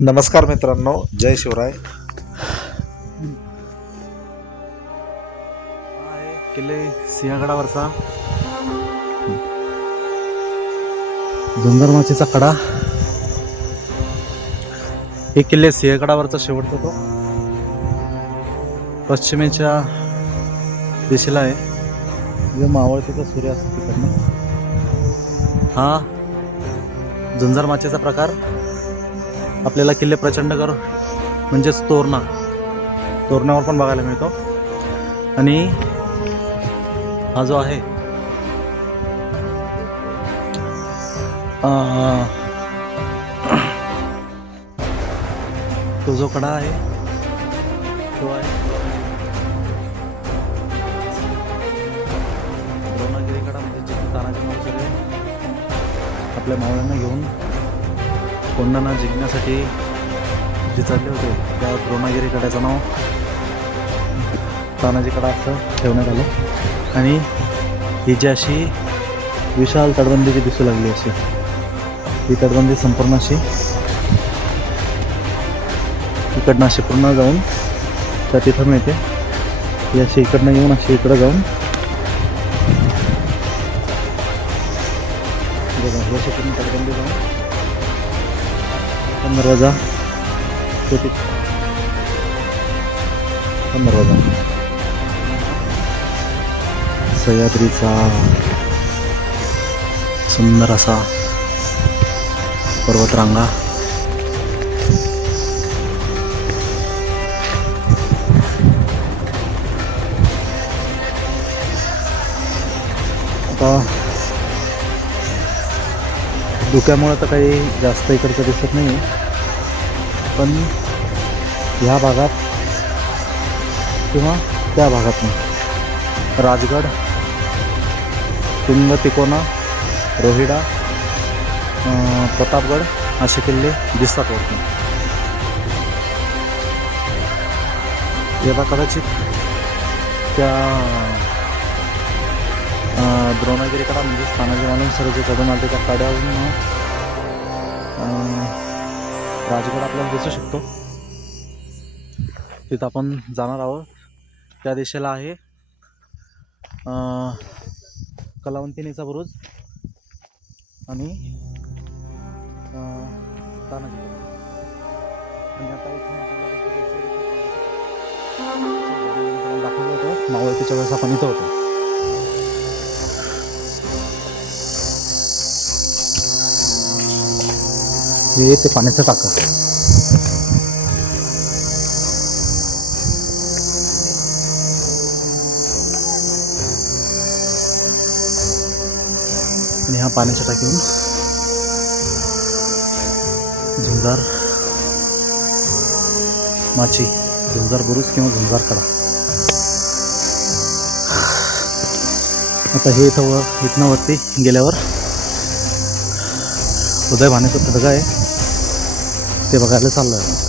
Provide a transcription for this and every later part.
नमस्कार मित्रांनो, जय शिवराय. हा आहे किल्ले सिंहगडावरचा झुंजरमाचीचा कडा. हे किल्ले सिंहगडावरचा शेवटचा तो पश्चिमेच्या दिशेला आहे, जे मावळतीचा सूर्य असतो तिकडनं. हा झुंजरमाचीचा प्रकार आपल्याला किल्ले प्रचंडगड म्हणजेच तोरणावर पण बघायला मिळतो. आणि हा जो आहे तो जो कडा आहे तो आहे द्रोणागिरी कडा, म्हणजे जिथे तानाजी मालुसरे आपल्या मावळ्यांना घेऊन कोंढाणा जिंकण्यासाठी जे चालले होते, त्या द्रोणागिरी कड्याचं नाव तानाजी कडा असं ठेवण्यात आलं. आणि ही जी अशी विशाल तटबंदी जी दिसू लागली, अशी ही तटबंदी संपूर्ण अशी इकडनं अशी पूर्ण जाऊन त्या तिथं मिळते. ही अशी इकडनं येऊन अशी इकडं जाऊन ही अशी पूर्ण तटबंदी जाऊन दरवाजा दरवाजा सह्याद्रीचा सुंदर असा पर्वतरांगा. आता धुक्यामुळं तर काही जास्त इकडचं दिसत नाही, पण ह्या भागात किंवा त्या भागात राजगड, तुंग तिकोना, रोहिडा, प्रतापगड असे किल्ले दिसतात वरती. याला कदाचित त्या द्रोणागिरी कडा म्हणजे तानाजी मालुसरे जे चढून आले त्या कड्यावरून राजगड आपल्याला दिसू शकतो. तिथं आपण जाणार आहोत. त्या दिशेला आहे कलावंतिनीचा बुरुज आणि तानाजी कडा. आणि आता इथून आपल्याला दाखवलं होतं, मावळतीच्या वेळेस आपण इथं होतो. हे ते पाण्याचं टाकं. आणि ह्या पाण्याच्या टाकीहून झुंजार माची, झुंजार बुरुज किंवा झुंजार कडा. आता हे इथनं वरती गेल्यावर उदय भाण्याचं तडगा आहे, ते बघायला चाललं आहे.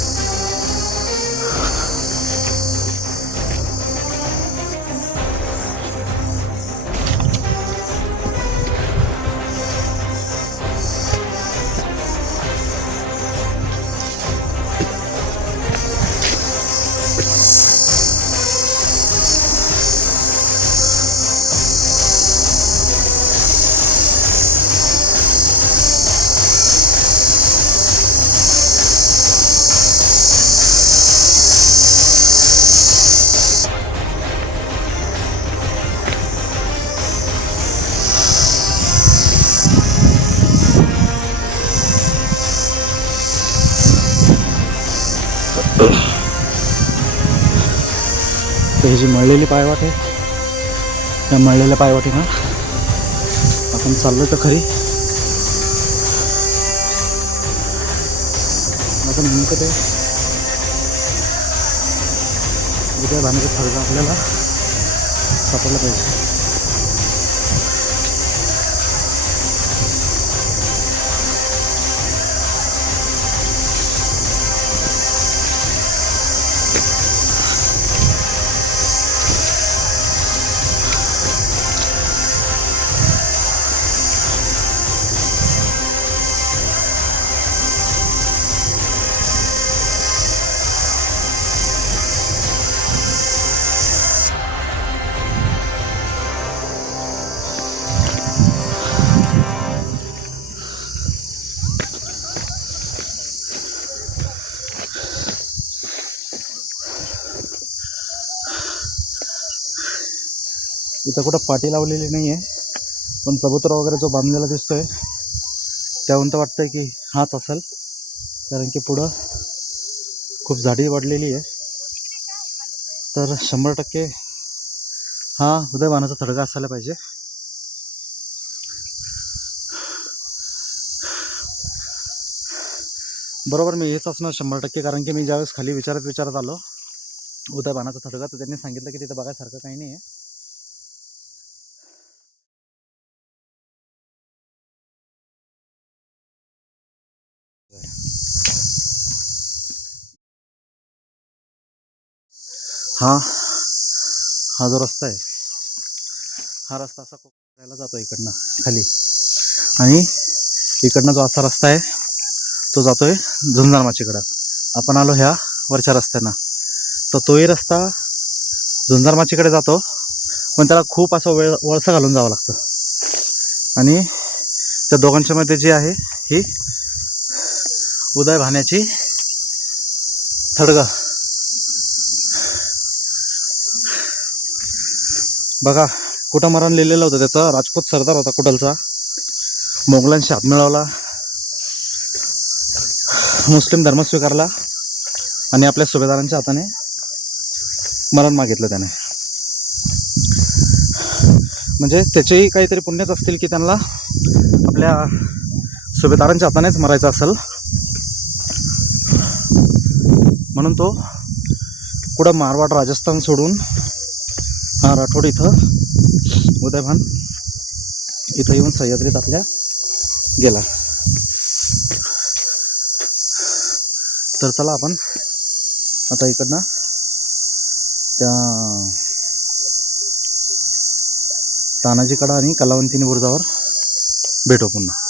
तर ही जी मळलेली पायवाट आहे, त्या मळलेल्या पायवाटीनं आपण चाललो तर खरी. आता नेमकं ते उद्या भाण्याचं ठरगा आपल्याला सापडलं पाहिजे. इथं कुठं पाटी लावलेली नाही आहे, पण चबुतरा वगैरे जो बांधलेला दिसतोय त्याहून तर वाटतंय की हाच असेल, कारण की पुढं खूप झाडी वाढलेली आहे. तर 100% हा उदयवानाचा थडगा असायला पाहिजे. बरोबर मी हेच असणार 100%, कारण की मी ज्यावेळेस खाली विचारत आलो उदयवानाचा थडगा, तर त्यांनी सांगितलं की तिथं बघायसारखं काही नाही आहे. हा जो रस्ता आहे, हा रस्ता असा कोपऱ्याला जातो इकडनं खाली, आणि इकडनं जो असा रस्ता आहे तो जातोय झुंजारमाचीकडं. आपण आलो ह्या वरच्या रस्त्यानं, तर तोही रस्ता झुंजारमाचीकडे जातो, पण त्याला खूप असं वळसा घालून जावं लागतं. आणि त्या दोघांच्या मध्ये जी आहे ही उदयभाण्याची थडगा. बघा कुठं मरण लिहिलेलं होतं त्याचं, राजपूत सरदार होता कुठलचा, मोगलांशी हात मिळवला, मुस्लिम धर्म स्वीकारला आणि आपल्या सुभेदारांच्या हाताने मरण मागितलं त्याने. म्हणजे त्याचेही काहीतरी पुण्यच असतील की त्यांना आपल्या सुभेदारांच्या हातानेच मरायचं असेल, म्हणून तो पुढं मारवाड राजस्थान सोडून हा राठोड इथं उदयभान इथं येऊन सह्याद्रीत आपल्या गेला. तर चला आपण आता इकडनं त्या तानाजीकडा आणि कलावंतिनी बुरुजावर भेटू पुन्हा.